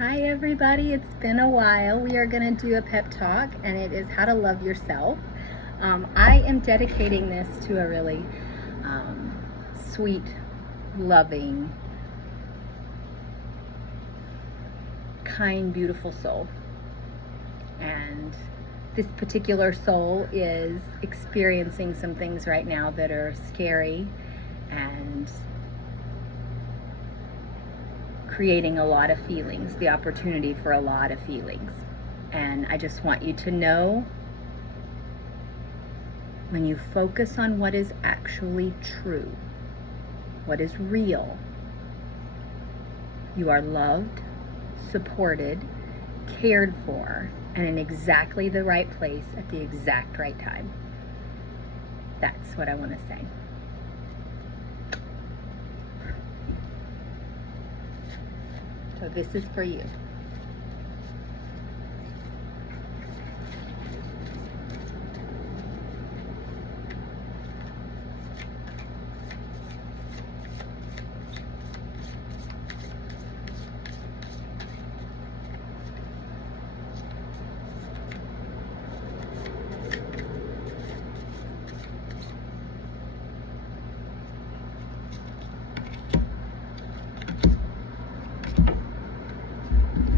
Hi everybody, it's been a while. We are going to do a pep talk and it is how to love yourself. I am dedicating this to a really sweet, loving, kind, beautiful soul. And this particular soul is experiencing some things right now that are scary and creating a lot of feelings, the opportunity for a lot of feelings. And I just want you to know, when you focus on what is actually true, what is real, you are loved, supported, cared for, and in exactly the right place at the exact right time. That's what I want to say. So this is for you.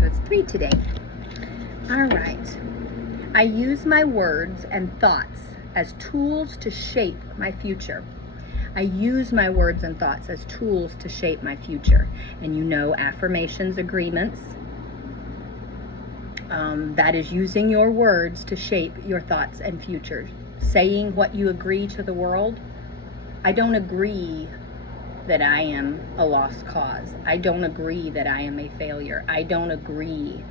So it's 3 today. All right. I use my words and thoughts as tools to shape my future. I use my words and thoughts as tools to shape my future. And you know, affirmations, agreements, that is using your words to shape your thoughts and futures. Saying what you agree to the world. I don't agree that I am a lost cause. I don't agree that I am a failure. I don't agree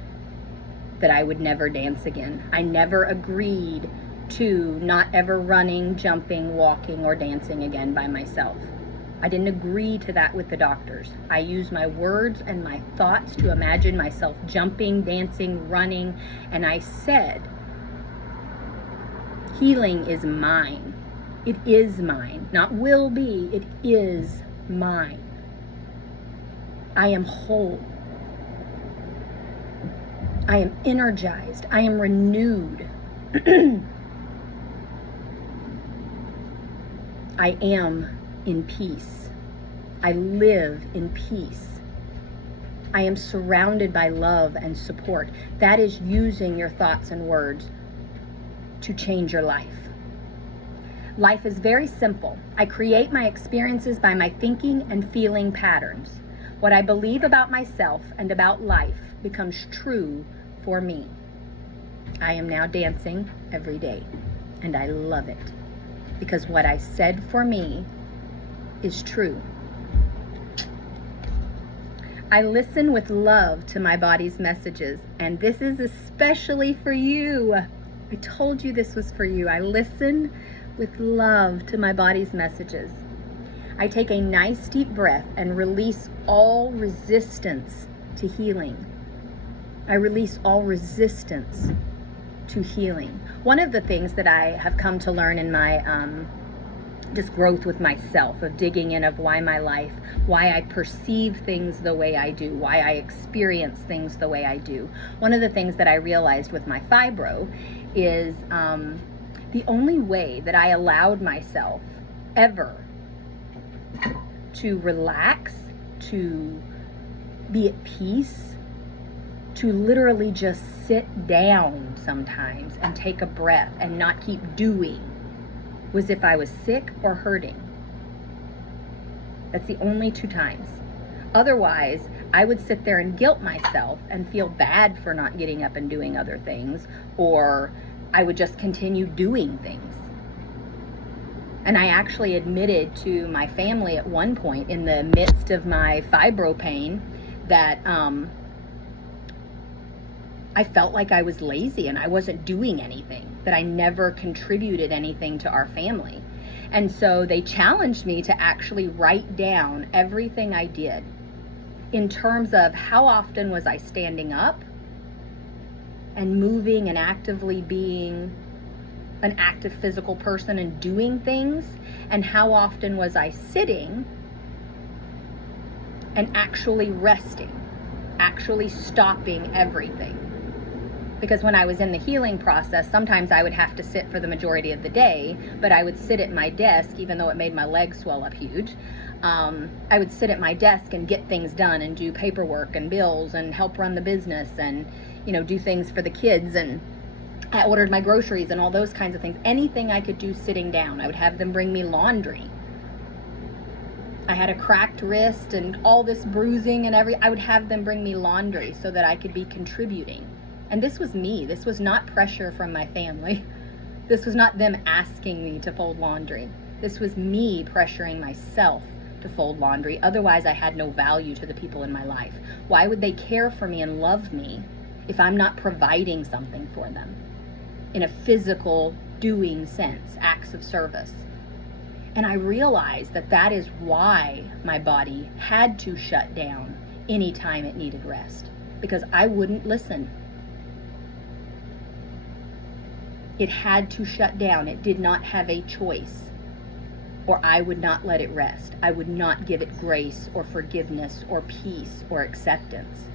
that I would never dance again. I never agreed to not ever running, jumping, walking, or dancing again by myself. I didn't agree to that with the doctors. I used my words and my thoughts to imagine myself jumping, dancing, running, and I said, healing is mine. It is mine. Not will be, it is mine. I am whole. I am energized. I am renewed. I am in peace. I live in peace. I am surrounded by love and support. That is using your thoughts and words to change your life. Life is very simple. I create my experiences by my thinking and feeling patterns. What I believe about myself and about life becomes true for me. I am now dancing every day, and I love it because what I said for me is true. I listen with love to my body's messages, and this is especially for you. I told you this was for you. I listen with love to my body's messages. I take a nice deep breath and release all resistance to healing. I release all resistance to healing. One of the things that I have come to learn in my just growth with myself, of digging in of why my life, why I perceive things the way I do, why I experience things the way I do. One of the things that I realized with my fibro is the only way that I allowed myself ever to relax, to be at peace, to literally just sit down sometimes and take a breath and not keep doing, was if I was sick or hurting. That's the only 2 times. Otherwise, I would sit there and guilt myself and feel bad for not getting up and doing other things, or I would just continue doing things. And I actually admitted to my family at one point in the midst of my fibro pain that I felt like I was lazy and I wasn't doing anything, that I never contributed anything to our family. And so they challenged me to actually write down everything I did in terms of how often was I standing up and moving and actively being an active physical person and doing things, and how often was I sitting and actually resting, actually stopping everything. Because when I was in the healing process, sometimes I would have to sit for the majority of the day, but I would sit at my desk, even though it made my legs swell up huge. I would sit at my desk and get things done and do paperwork and bills and help run the business and, do things for the kids. And I ordered my groceries and all those kinds of things. Anything I could do sitting down. I would have them bring me laundry. I had a cracked wrist and all this bruising and I would have them bring me laundry so that I could be contributing. And this was me. This was not pressure from my family. This was not them asking me to fold laundry. This was me pressuring myself to fold laundry. Otherwise, I had no value to the people in my life. Why would they care for me and love me if I'm not providing something for them in a physical doing sense, acts of service? And I realized that that is why my body had to shut down anytime it needed rest, because I wouldn't listen. It had to shut down. It did not have a choice, or I would not let it rest. I would not give it grace or forgiveness or peace or acceptance.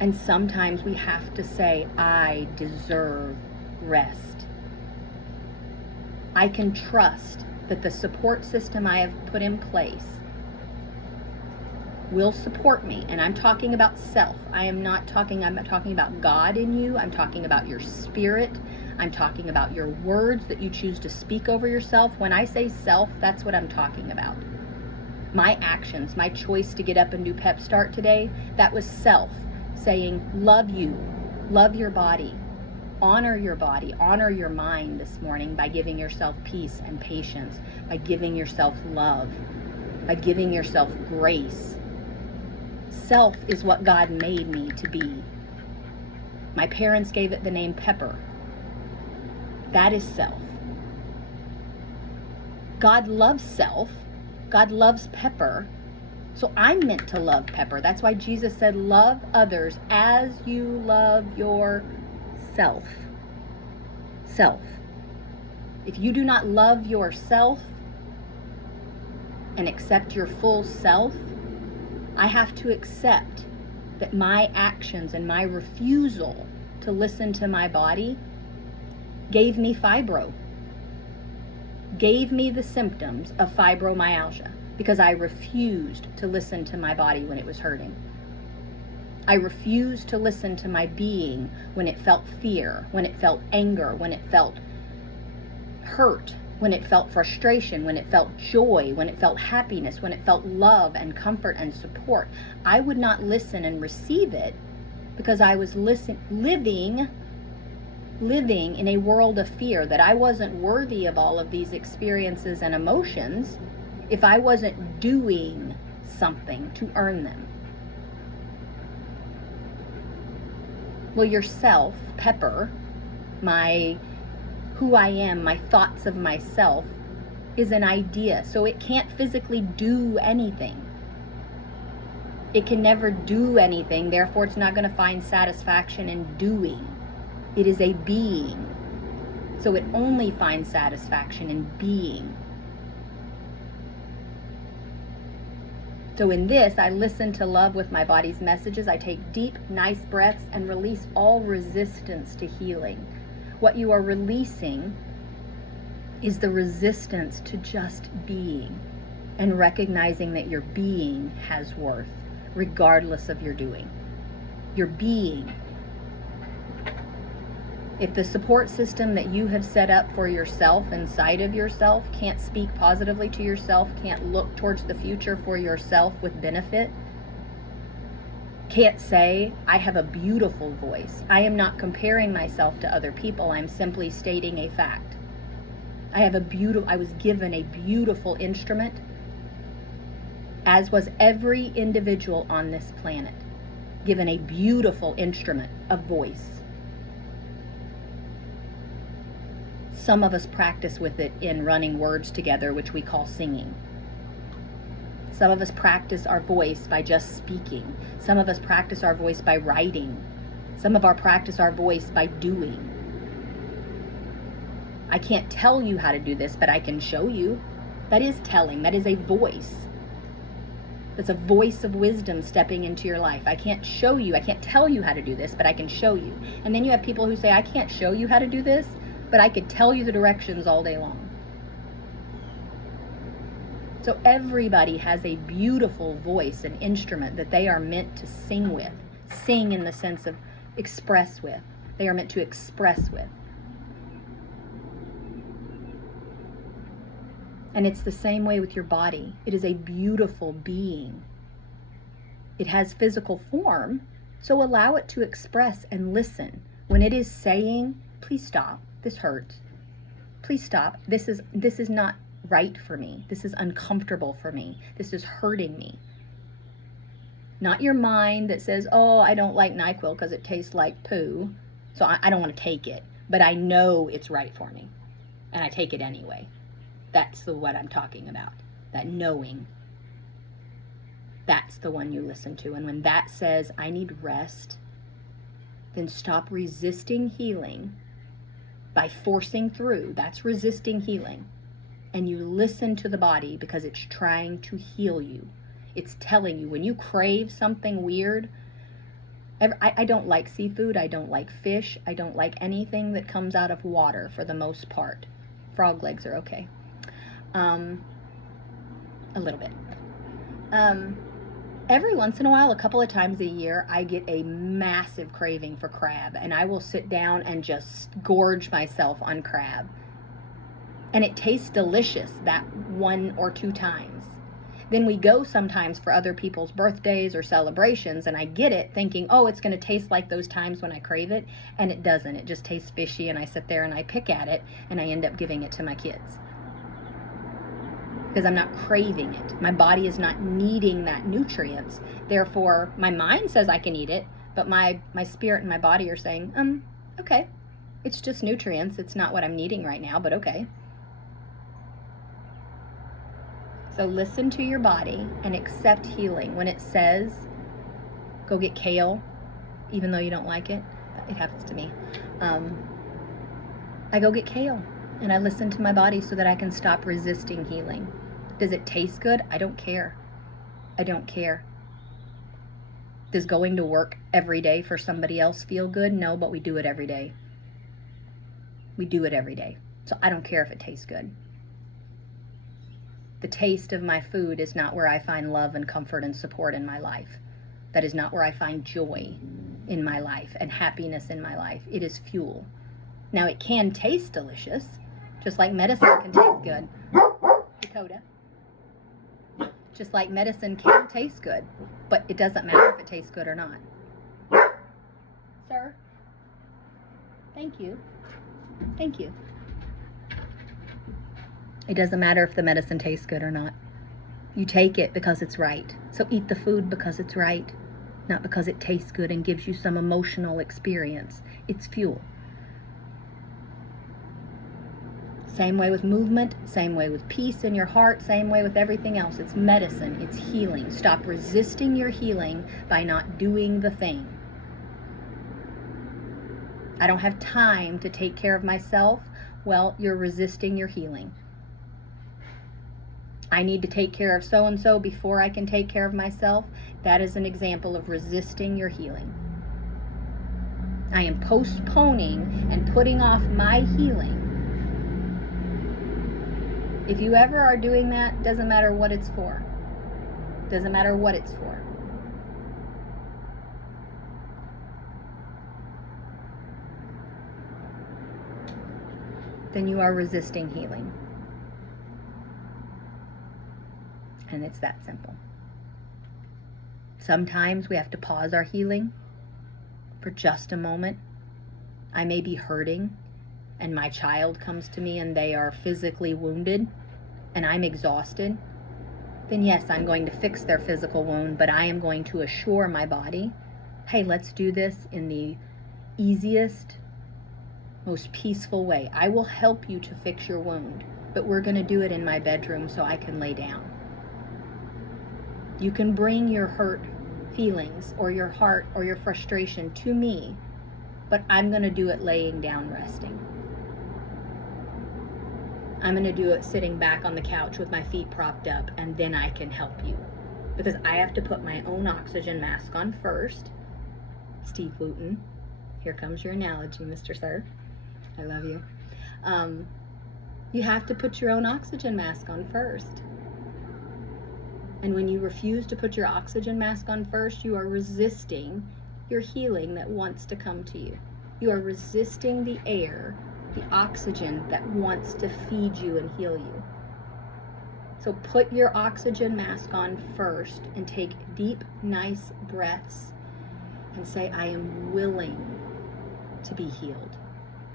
And sometimes we have to say, I deserve rest. I can trust that the support system I have put in place will support me. And I'm talking about self. I'm not talking about God in you. I'm talking about your spirit. I'm talking about your words that you choose to speak over yourself. When I say self, that's what I'm talking about. My actions, my choice to get up and do Pep Start today, that was self saying, love you, love your body, honor your mind this morning by giving yourself peace and patience, by giving yourself love, by giving yourself grace. Self is what God made me to be. My parents gave it the name Pepper. That is self. God loves self. God loves Pepper. So I'm meant to love Pepper. That's why Jesus said, love others as you love yourself. Self. If you do not love yourself and accept your full self, I have to accept that my actions and my refusal to listen to my body gave me fibro, gave me the symptoms of fibromyalgia, because I refused to listen to my body when it was hurting. I refused to listen to my being when it felt fear, when it felt anger, when it felt hurt, when it felt frustration, when it felt joy, when it felt happiness, when it felt love and comfort and support. I would not listen and receive it because I was living in a world of fear, that I wasn't worthy of all of these experiences and emotions if I wasn't doing something to earn them. Well, yourself, Pepper, who I am, my thoughts of myself, is an idea. So it can't physically do anything. It can never do anything. Therefore, it's not going to find satisfaction in doing. It is a being. So it only finds satisfaction in being. So in this, I listen to love with my body's messages. I take deep, nice breaths and release all resistance to healing. What you are releasing is the resistance to just being and recognizing that your being has worth, regardless of your doing. Your being. If the support system that you have set up for yourself inside of yourself can't speak positively to yourself, can't look towards the future for yourself with benefit, can't say, I have a beautiful voice. I am not comparing myself to other people. I'm simply stating a fact. I was given a beautiful instrument, as was every individual on this planet, given a beautiful instrument of voice. Some of us practice with it in running words together, which we call singing. Some of us practice our voice by just speaking. Some of us practice our voice by writing. Some of us practice our voice by doing. I can't tell you how to do this, but I can show you. That is telling. That is a voice. That's a voice of wisdom stepping into your life. I can't show you, I can't tell you how to do this, but I can show you. And then you have people who say, I can't show you how to do this, but I could tell you the directions all day long. So everybody has a beautiful voice, an instrument that they are meant to sing with. Sing in the sense of express with. They are meant to express with. And it's the same way with your body. It is a beautiful being. It has physical form, so allow it to express and listen. When it is saying, please stop, this hurts. Please stop, this is not right for me. This is uncomfortable for me. This is hurting me. Not your mind that says, oh, I don't like NyQuil because it tastes like poo, so I don't want to take it. But I know it's right for me, and I take it anyway. That's what I'm talking about, that knowing. That's the one you listen to. And when that says, I need rest, then stop resisting healing by forcing through. That's resisting healing. And you listen to the body because it's trying to heal you. It's telling you when you crave something weird. I don't like seafood. I don't like fish. I don't like anything that comes out of water for the most part. Frog legs are okay. A little bit. Every once in a while, a couple of times a year, I get a massive craving for crab, and I will sit down and just gorge myself on crab. And it tastes delicious that 1 or 2 times. Then we go sometimes for other people's birthdays or celebrations, and I get it thinking, oh, it's going to taste like those times when I crave it, and it doesn't. It just tastes fishy, and I sit there and I pick at it, and I end up giving it to my kids. Because I'm not craving it. My body is not needing that nutrients. Therefore, my mind says I can eat it, but my spirit and my body are saying, okay, it's just nutrients. It's not what I'm needing right now, but okay. So listen to your body and accept healing. When it says, go get kale, even though you don't like it, it happens to me. I go get kale. And I listen to my body so that I can stop resisting healing. Does it taste good? I don't care. I don't care. Does going to work every day for somebody else feel good? No, but we do it every day. We do it every day. So I don't care if it tastes good. The taste of my food is not where I find love and comfort and support in my life. That is not where I find joy in my life and happiness in my life. It is fuel. Now it can taste delicious. Just like medicine can taste good. Dakota. Just like medicine can taste good. But it doesn't matter if it tastes good or not. Sir? Thank you. Thank you. It doesn't matter if the medicine tastes good or not. You take it because it's right. So eat the food because it's right. Not because it tastes good and gives you some emotional experience. It's fuel. Same way with movement, same way with peace in your heart, same way with everything else. It's medicine, it's healing. Stop resisting your healing by not doing the thing. I don't have time to take care of myself. Well, you're resisting your healing. I need to take care of so-and-so before I can take care of myself. That is an example of resisting your healing. I am postponing and putting off my healing. If you ever are doing that, doesn't matter what it's for. Doesn't matter what it's for. Then you are resisting healing. And it's that simple. Sometimes we have to pause our healing for just a moment. I may be hurting, and my child comes to me and they are physically wounded, and I'm exhausted. Then yes, I'm going to fix their physical wound, but I am going to assure my body, hey, let's do this in the easiest, most peaceful way. I will help you to fix your wound, but we're going to do it in my bedroom so I can lay down. You can bring your hurt feelings or your heart or your frustration to me, but I'm going to do it laying down resting. I'm going to do it sitting back on the couch with my feet propped up, and then I can help you. because I have to put my own oxygen mask on first. Steve Wooten, here comes your analogy, Mr. Sir. I love you. You have to put your own oxygen mask on first. And when you refuse to put your oxygen mask on first, you are resisting your healing that wants to come to you. You are resisting the air, the oxygen that wants to feed you and heal you. So put your oxygen mask on first and take deep, nice breaths and say, I am willing to be healed.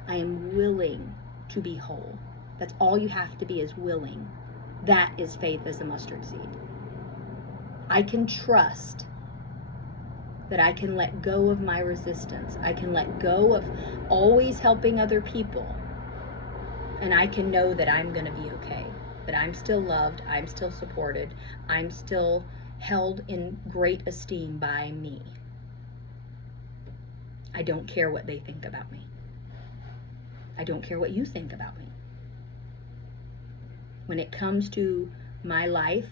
I am willing to be whole. That's all you have to be, is willing. That is faith as a mustard seed. I can trust that I can let go of my resistance. I can let go of always helping other people. And I can know that I'm going to be okay. That I'm still loved, I'm still supported, I'm still held in great esteem by me. I don't care what they think about me. I don't care what you think about me. When it comes to my life,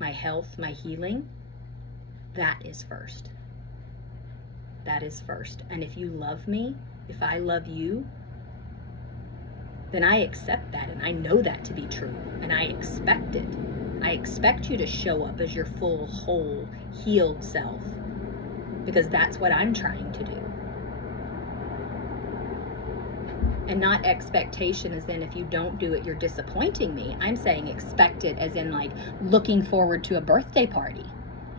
my health, my healing, that is first. That is first. And if you love me, if I love you, then I accept that, and I know that to be true, and I expect it. I expect you to show up as your full, whole, healed self, because that's what I'm trying to do. And not expectation as in if you don't do it, you're disappointing me. I'm saying expect it as in like looking forward to a birthday party.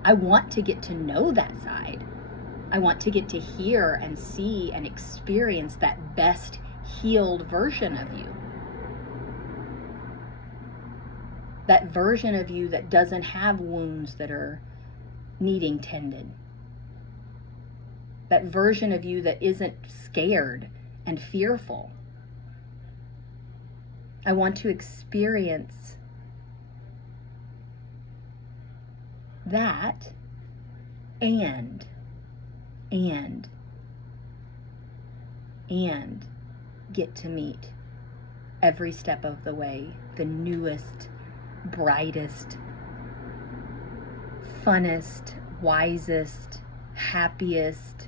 I want to get to know that side. I want to get to hear and see and experience that best healed version of you. That version of you that doesn't have wounds that are needing tended. That version of you that isn't scared and fearful. I want to experience that and get to meet every step of the way the newest, brightest, funnest, wisest, happiest,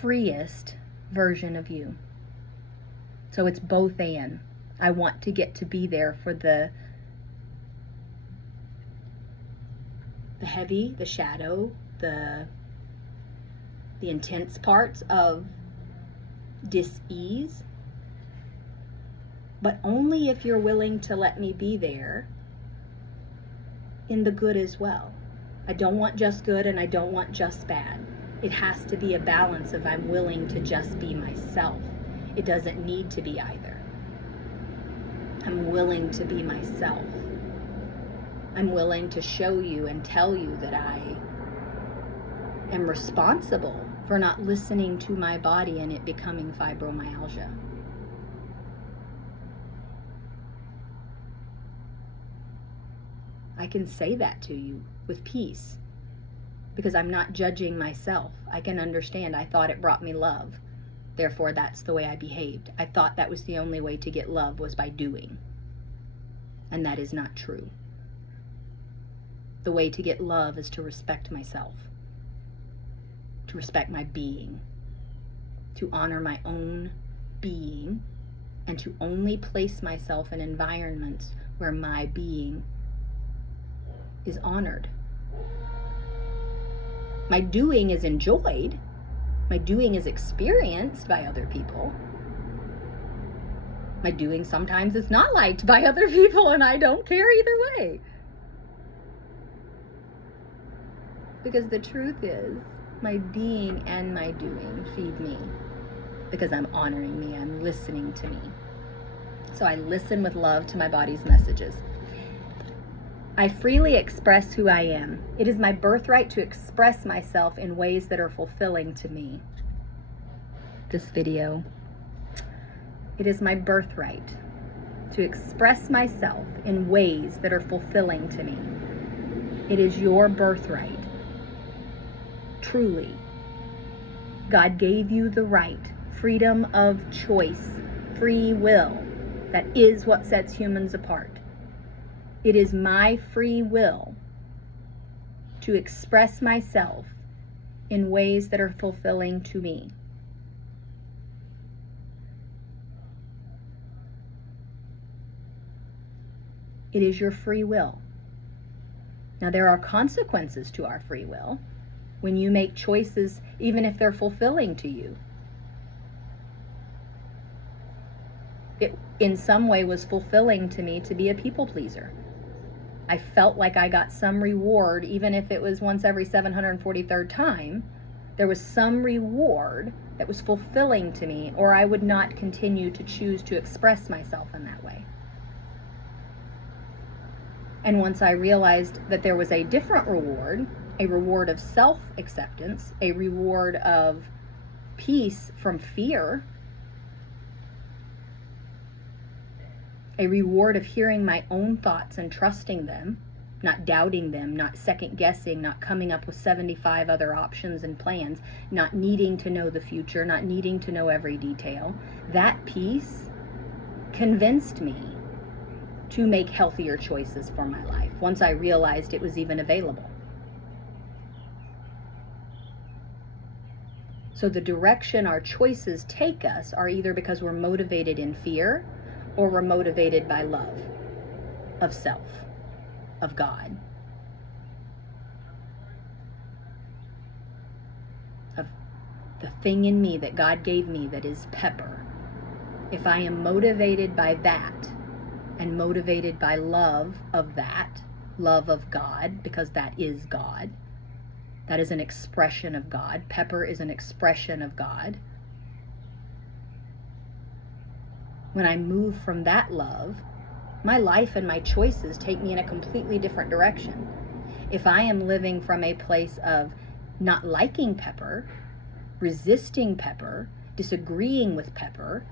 freest version of you. So it's both and. I want to get to be there for the heavy, the shadow, the intense parts of dis-ease, but only if you're willing to let me be there in the good as well. I don't want just good and I don't want just bad. It has to be a balance of I'm willing to just be myself. It doesn't need to be either. I'm willing to be myself. I'm willing to show you and tell you that I am responsible for not listening to my body and it becoming fibromyalgia. I can say that to you with peace because I'm not judging myself. I can understand. I thought it brought me love. Therefore, that's the way I behaved. I thought that was the only way to get love was by doing. And that is not true. The way to get love is to respect myself, to respect my being, to honor my own being, and to only place myself in environments where my being is honored. My doing is enjoyed. My doing is experienced by other people. My doing sometimes is not liked by other people, and I don't care either way. Because the truth is, my being and my doing feed me. Because I'm honoring me, I'm listening to me. So I listen with love to my body's messages. I freely express who I am. It is my birthright to express myself in ways that are fulfilling to me. This video. It is my birthright to express myself in ways that are fulfilling to me. It is your birthright. Truly. God gave you the right, freedom of choice, free will. That is what sets humans apart. It is my free will to express myself in ways that are fulfilling to me. It is your free will. Now, there are consequences to our free will when you make choices, even if they're fulfilling to you. It, in some way, was fulfilling to me to be a people pleaser. I felt like I got some reward, even if it was once every 743rd time. There was some reward that was fulfilling to me, or I would not continue to choose to express myself in that way. And once I realized that there was a different reward, a reward of self-acceptance, a reward of peace from fear, a reward of hearing my own thoughts and trusting them, not doubting them, not second-guessing, not coming up with 75 other options and plans, not needing to know the future, not needing to know every detail. That peace convinced me to make healthier choices for my life once I realized it was even available. So the direction our choices take us are either because we're motivated in fear or we're motivated by love of self, of God, of the thing in me that God gave me that is pepper. If I am motivated by that and motivated by love of that, love of God, because that is God, that is an expression of God. Pepper is an expression of God. When I move from that love, my life and my choices take me in a completely different direction. If I am living from a place of not liking pepper, resisting pepper, disagreeing with pepper,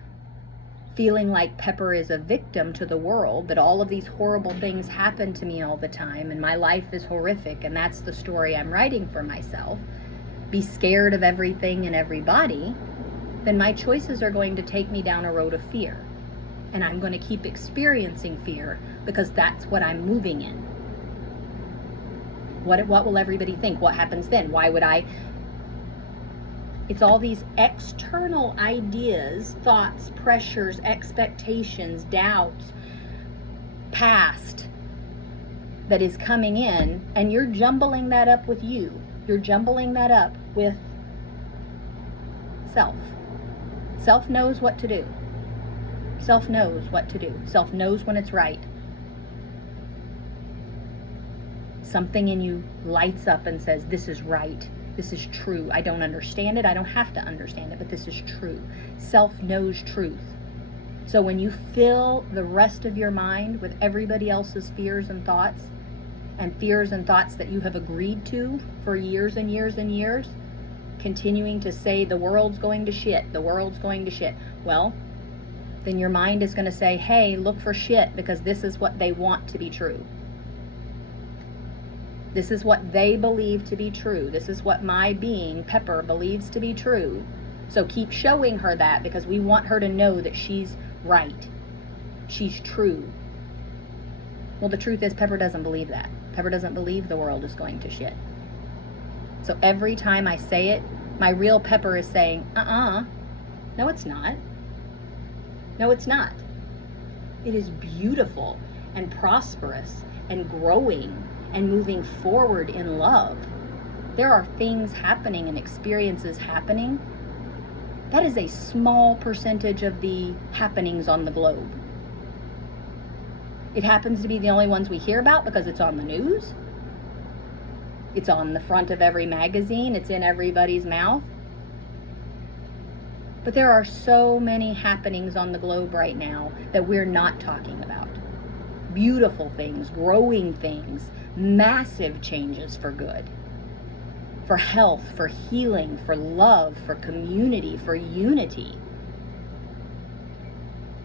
feeling like pepper is a victim to the world, that all of these horrible things happen to me all the time and my life is horrific and that's the story I'm writing for myself, be scared of everything and everybody, then my choices are going to take me down a road of fear. And I'm going to keep experiencing fear because that's what I'm moving in. What will everybody think? What happens then? Why would I? It's all these external ideas, thoughts, pressures, expectations, doubts, past that is coming in, and you're jumbling that up with you. You're jumbling that up with self. Self knows what to do. Self knows what to do. Self knows when it's right. Something in you lights up and says, this is right. This is true. I don't understand it. I don't have to understand it, but this is true. Self knows truth. So when you fill the rest of your mind with everybody else's fears and thoughts that you have agreed to for years and years and years, continuing to say the world's going to shit, the world's going to shit, well, then your mind is going to say, hey, look for shit, because this is what they want to be true. This is what they believe to be true. This is what my being, Pepper, believes to be true. So keep showing her that, because we want her to know that she's right. She's true. Well, the truth is Pepper doesn't believe that. Pepper doesn't believe the world is going to shit. So every time I say it, my real Pepper is saying, no, it's not. No, it's not. It is beautiful and prosperous and growing and moving forward in love. There are things happening and experiences happening. That is a small percentage of the happenings on the globe. It happens to be the only ones we hear about because it's on the news. It's on the front of every magazine. It's in everybody's mouth. But there are so many happenings on the globe right now that we're not talking about. Beautiful things, growing things, massive changes for good, for health, for healing, for love, for community, for unity.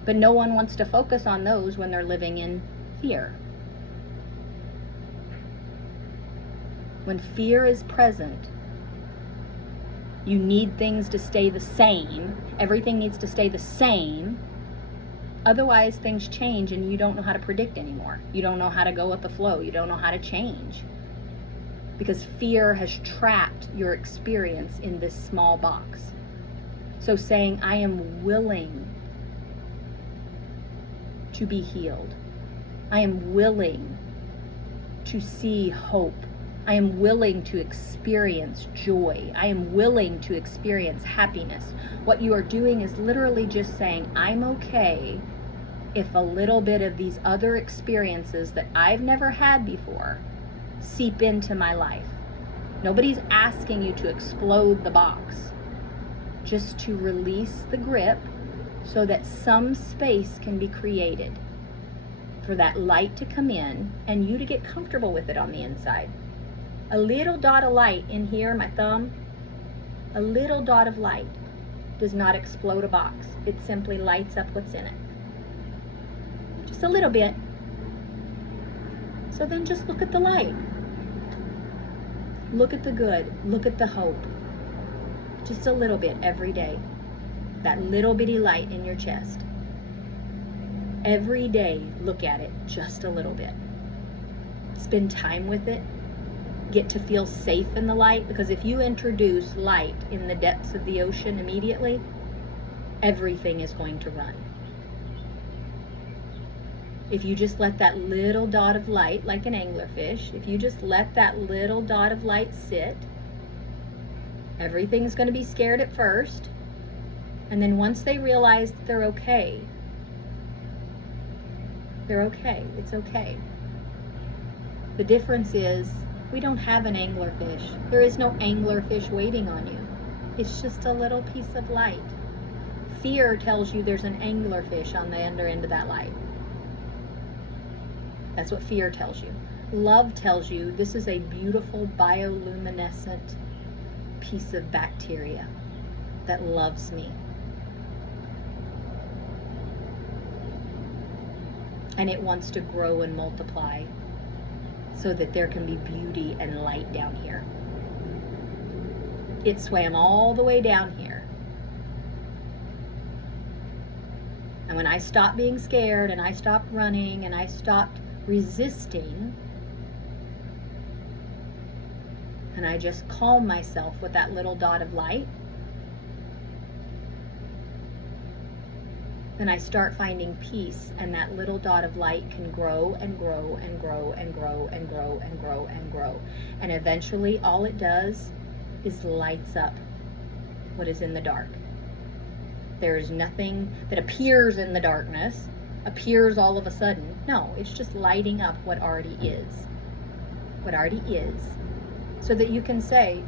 But no one wants to focus on those when they're living in fear. When fear is present, you need things to stay the same. Everything needs to stay the same. Otherwise, things change and you don't know how to predict anymore. You don't know how to go with the flow. You don't know how to change. because fear has trapped your experience in this small box. So saying, I am willing to be healed. I am willing to see hope. I am willing to experience joy. I am willing to experience happiness. What you are doing is literally just saying, I'm okay if a little bit of these other experiences that I've never had before seep into my life. Nobody's asking you to explode the box, just to release the grip so that some space can be created for that light to come in and you to get comfortable with it on the inside. A little dot of light in here, my thumb, a little dot of light does not explode a box. It simply lights up what's in it. Just a little bit. So then just look at the light. Look at the good. Look at the hope. Just a little bit every day. That little bitty light in your chest. Every day, look at it just a little bit. Spend time with it. Get to feel safe in the light, because if you introduce light in the depths of the ocean immediately, everything is going to run. If you just let that little dot of light, like an anglerfish, if you just let that little dot of light sit, everything's going to be scared at first, and then once they realize that they're okay, it's okay. The difference is, we don't have an anglerfish. There is no anglerfish waiting on you. It's just a little piece of light. Fear tells you there's an anglerfish on the other end of that light. That's what fear tells you. Love tells you this is a beautiful bioluminescent piece of bacteria that loves me. And it wants to grow and multiply so that there can be beauty and light down here. It swam all the way down here. And when I stopped being scared and I stopped running and I stopped resisting, and I just calmed myself with that little dot of light, then I start finding peace, and that little dot of light can grow and grow and grow and grow and grow and grow and grow. And eventually all it does is lights up what is in the dark. There is nothing that appears in the darkness, appears all of a sudden. No, it's just lighting up what already is. What already is. So that you can say,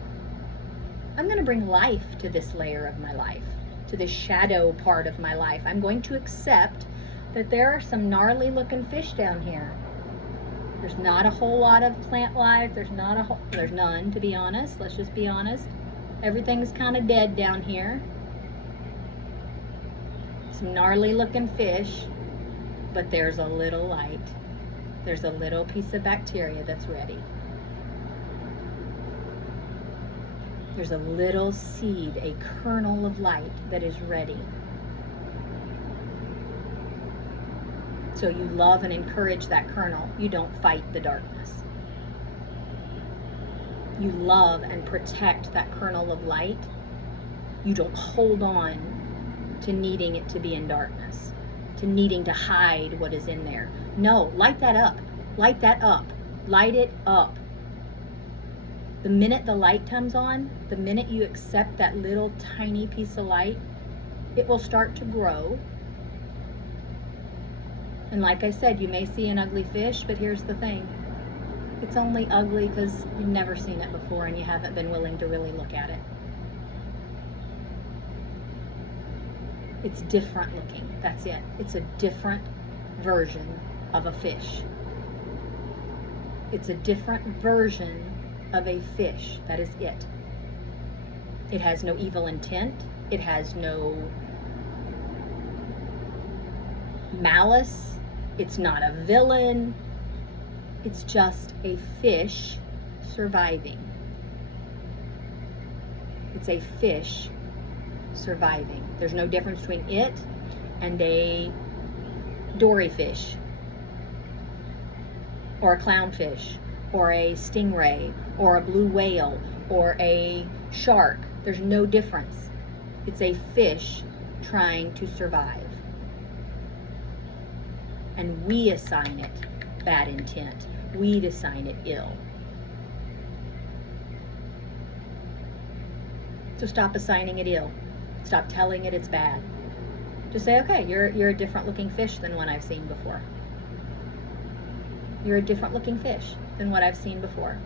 I'm going to bring life to this layer of my life, to this shadow part of my life. I'm going to accept that there are some gnarly looking fish down here. There's not a whole lot of plant life. There's none, to be honest. Let's just be honest. Everything's kind of dead down here. Some gnarly looking fish, but there's a little light. There's a little piece of bacteria that's ready. There's a little seed, a kernel of light that is ready. So you love and encourage that kernel. You don't fight the darkness. You love and protect that kernel of light. You don't hold on to needing it to be in darkness, to needing to hide what is in there. No, light that up. Light that up. Light it up. The minute the light comes on, the minute you accept that little tiny piece of light, it will start to grow. And like I said, you may see an ugly fish, but here's the thing. It's only ugly because you've never seen it before and you haven't been willing to really look at it. It's different looking. That's it. It's a different version of a fish. It's a different version of a fish. That is it. It has no evil intent. It has no malice. It's not a villain. It's just a fish surviving. It's a fish surviving. There's no difference between it and a dory fish, or a clownfish, or a stingray, or a blue whale or a shark. There's no difference. It's a fish trying to survive. And we assign it bad intent. We assign it ill. So stop assigning it ill. Stop telling it it's bad. Just say, okay, you're a different looking fish than one I've seen before. You're a different looking fish than what I've seen before.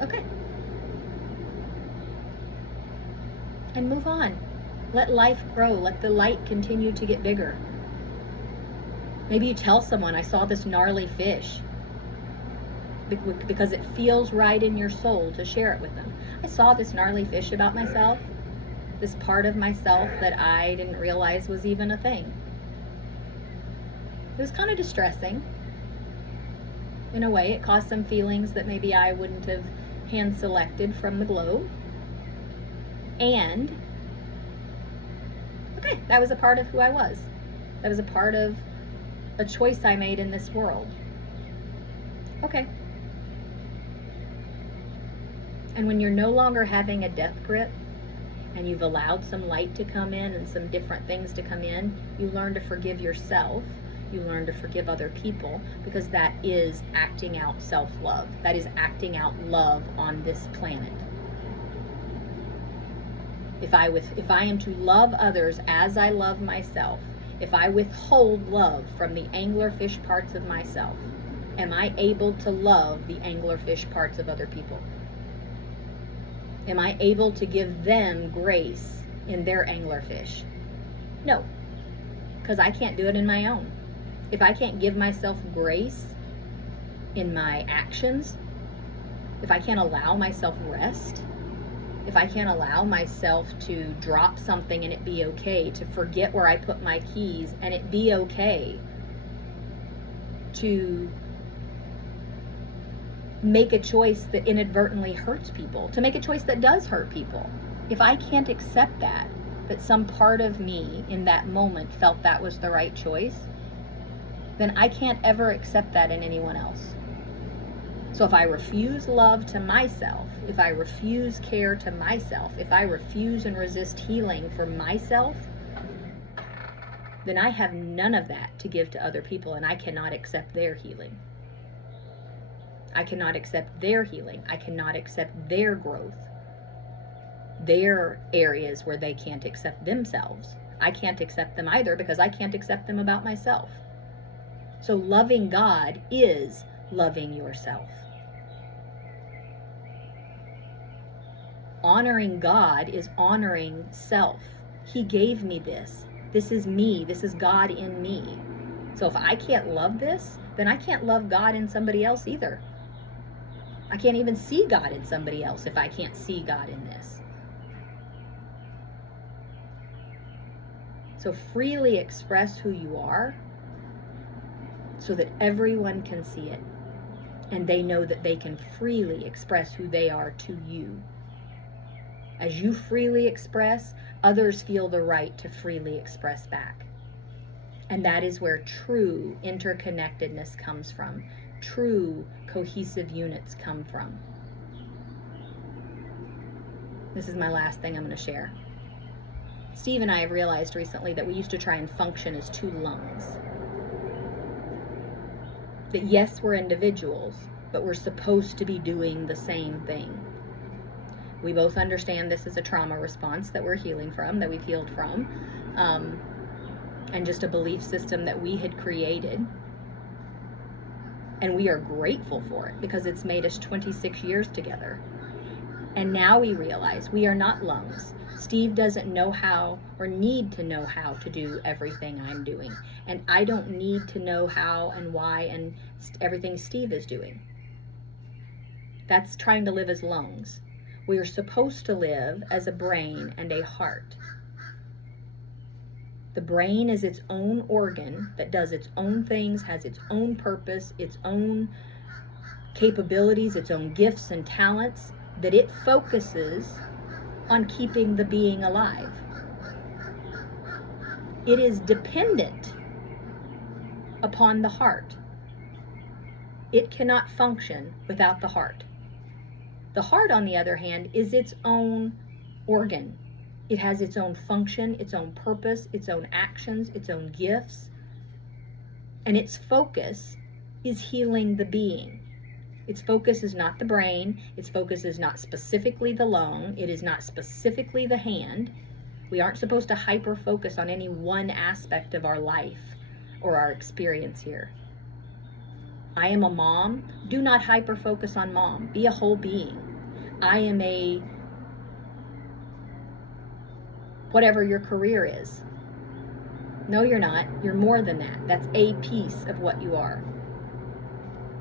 Okay. And move on. Let life grow. Let the light continue to get bigger. Maybe you tell someone, I saw this gnarly fish, because it feels right in your soul to share it with them. I saw this gnarly fish about myself, this part of myself that I didn't realize was even a thing. It was kind of distressing. In a way, it caused some feelings that maybe I wouldn't have hand selected from the globe. And, okay, that was a part of who I was. That was a part of a choice I made in this world. Okay. And when you're no longer having a death grip, and you've allowed some light to come in and some different things to come in, you learn to forgive yourself. You learn to forgive other people, because that is acting out self-love. That is acting out love on this planet. If I am to love others as I love myself, if I withhold love from the anglerfish parts of myself, am I able to love the anglerfish parts of other people? Am I able to give them grace in their anglerfish? No, because I can't do it in my own. If I can't give myself grace in my actions, if I can't allow myself rest, if I can't allow myself to drop something and it be okay, to forget where I put my keys and it be okay, to make a choice that inadvertently hurts people, to make a choice that does hurt people. If I can't accept that some part of me in that moment felt that was the right choice, then I can't ever accept that in anyone else. So if I refuse love to myself, if I refuse care to myself, if I refuse and resist healing for myself, then I have none of that to give to other people, and I cannot accept their healing. I cannot accept their healing. I cannot accept their growth, their areas where they can't accept themselves. I can't accept them either, because I can't accept them about myself. So loving God is loving yourself. Honoring God is honoring self. He gave me this. This is me. This is God in me. So if I can't love this, then I can't love God in somebody else either. I can't even see God in somebody else if I can't see God in this. So freely express who you are so that everyone can see it, and they know that they can freely express who they are to you. As you freely express, others feel the right to freely express back. And that is where true interconnectedness comes from. True cohesive units come from. This is my last thing I'm going to share. Steve and I have realized recently that we used to try and function as two lungs. That yes, we're individuals, but we're supposed to be doing the same thing. We both understand this is a trauma response that we're healing from, that we've healed from, and just a belief system that we had created. And we are grateful for it, because it's made us 26 years together. And now we realize we are not lungs. Steve doesn't know how or need to know how to do everything I'm doing. And I don't need to know how and why and everything Steve is doing. That's trying to live as lungs. We are supposed to live as a brain and a heart. The brain is its own organ that does its own things, has its own purpose, its own capabilities, its own gifts and talents, that it focuses on keeping the being alive. It is dependent upon the heart. It cannot function without the heart. The heart, on the other hand, is its own organ. It has its own function, its own purpose, its own actions, its own gifts. And its focus is healing the being. Its focus is not the brain. Its focus is not specifically the lung. It is not specifically the hand. We aren't supposed to hyper-focus on any one aspect of our life or our experience here. I am a mom. Do not hyper-focus on mom. Be a whole being. I am a whatever your career is. No, you're not. You're more than that. That's a piece of what you are.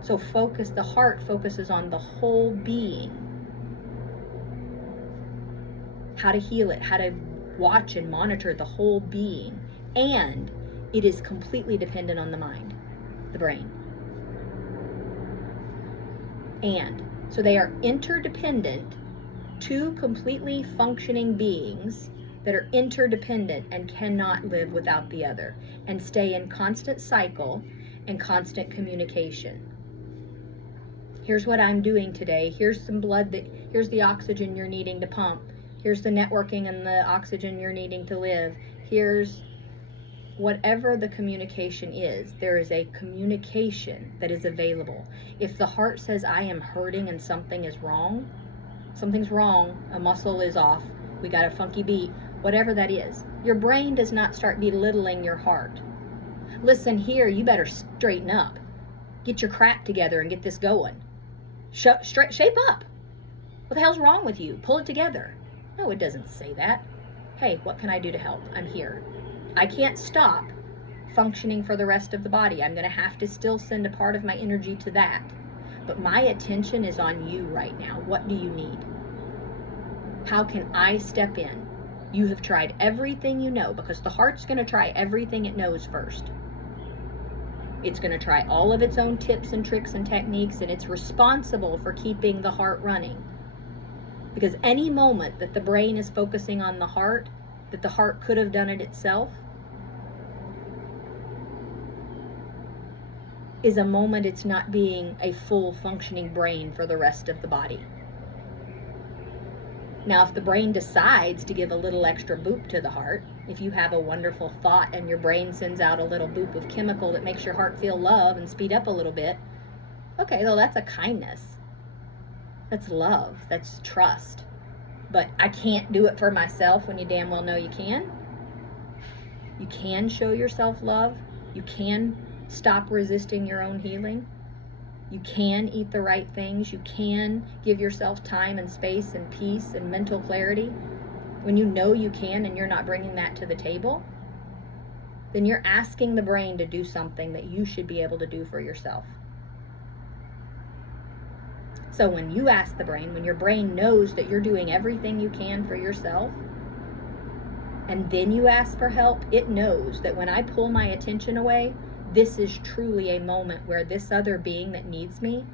So focus, the heart focuses on the whole being. How to heal it, how to watch and monitor the whole being. And it is completely dependent on the mind, the brain. And so they are interdependent, two completely functioning beings that are interdependent and cannot live without the other and stay in constant cycle and constant communication. Here's what I'm doing today. Here's some blood here's the oxygen you're needing to pump. Here's the networking and the oxygen you're needing to live. Here's whatever the communication is. There is a communication that is available. If the heart says, I am hurting and something is wrong, something's wrong, a muscle is off, we got a funky beat, whatever that is, your brain does not start belittling your heart. Listen here, you better straighten up. Get your crap together and get this going. Shape up. What the hell's wrong with you? Pull it together. No, it doesn't say that. Hey, what can I do to help? I'm here. I can't stop functioning for the rest of the body. I'm going to have to still send a part of my energy to that. But my attention is on you right now. What do you need? How can I step in? You have tried everything you know, because the heart's going to try everything it knows first. It's going to try all of its own tips and tricks and techniques, and it's responsible for keeping the heart running. Because any moment that the brain is focusing on the heart, that the heart could have done it itself, is a moment it's not being a full functioning brain for the rest of the body. Now, if the brain decides to give a little extra boop to the heart, if you have a wonderful thought and your brain sends out a little boop of chemical that makes your heart feel love and speed up a little bit, okay, well, that's a kindness. That's love. That's trust. But I can't do it for myself when you damn well know you can. You can show yourself love. You can stop resisting your own healing. You can eat the right things. You can give yourself time and space and peace and mental clarity. When you know you can and you're not bringing that to the table, then you're asking the brain to do something that you should be able to do for yourself. So when you ask the brain, when your brain knows that you're doing everything you can for yourself, and then you ask for help, it knows that when I pull my attention away, this is truly a moment where this other being that needs me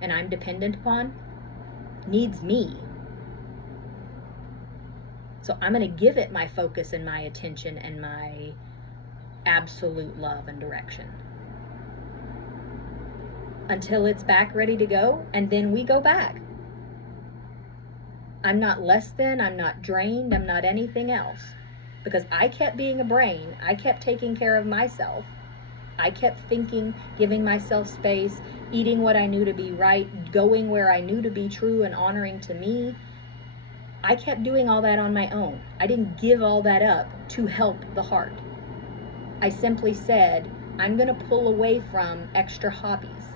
and I'm dependent upon needs me. So I'm going to give it my focus and my attention and my absolute love and direction until it's back ready to go, and then we go back. I'm not less than, I'm not drained, I'm not anything else. Because I kept being a brain, I kept taking care of myself. I kept thinking, giving myself space, eating what I knew to be right, going where I knew to be true and honoring to me. I kept doing all that on my own. I didn't give all that up to help the heart. I simply said, I'm going to pull away from extra hobbies.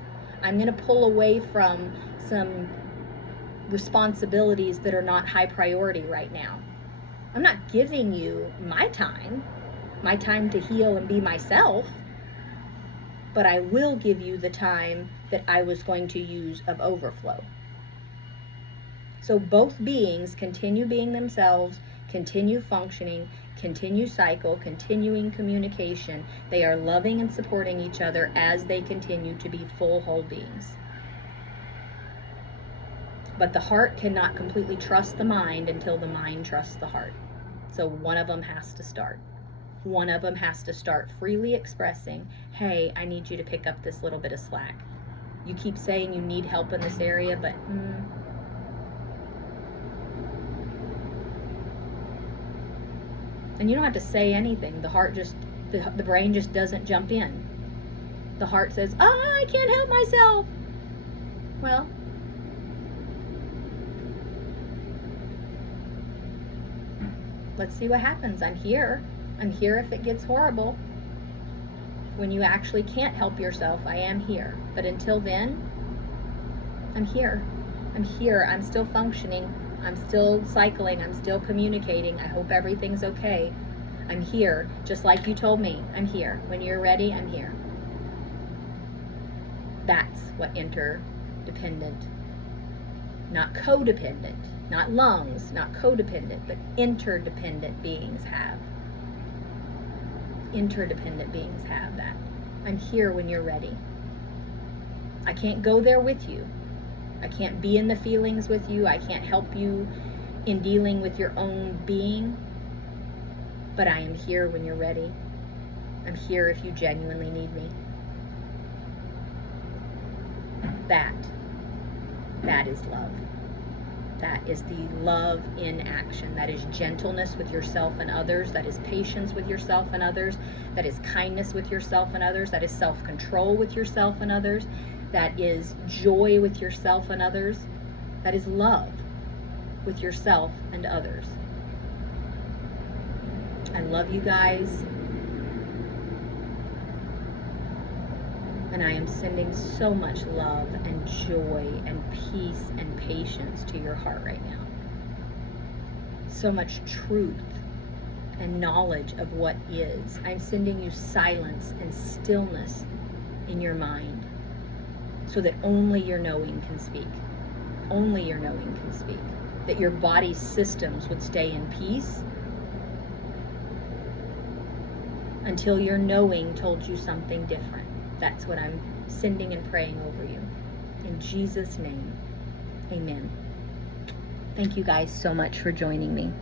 I'm going to pull away from some responsibilities that are not high priority right now. I'm not giving you my time to heal and be myself, but I will give you the time that I was going to use of overflow. So both beings continue being themselves, continue functioning, continue cycle, continuing communication. They are loving and supporting each other as they continue to be full whole beings. But the heart cannot completely trust the mind until the mind trusts the heart. So one of them has to start. One of them has to start freely expressing, hey, I need you to pick up this little bit of slack. You keep saying you need help in this area, but and you don't have to say anything. The heart just, the brain just doesn't jump in. The heart says, I can't help myself. Well, let's see what happens. I'm here. I'm here if it gets horrible. When you actually can't help yourself, I am here. But until then, I'm here. I'm here. I'm still functioning. I'm still cycling. I'm still communicating. I hope everything's okay. I'm here, just like you told me. I'm here. When you're ready, I'm here. That's what interdependent, not codependent, not lungs, not codependent, but interdependent beings have. Interdependent beings have that. I'm here when you're ready. I can't go there with you. I can't be in the feelings with you. I can't help you in dealing with your own being. But I am here when you're ready. I'm here if you genuinely need me. That is love. That is the love in action. That is gentleness with yourself and others. That is patience with yourself and others. That is kindness with yourself and others. That is self-control with yourself and others. That is joy with yourself and others. That is love with yourself and others. I love you guys. And I am sending so much love and joy and peace and patience to your heart right now. So much truth and knowledge of what is. I'm sending you silence and stillness in your mind so that only your knowing can speak. Only your knowing can speak. That your body's systems would stay in peace until your knowing told you something different. That's what I'm sending and praying over you. In Jesus' name, amen. Thank you guys so much for joining me.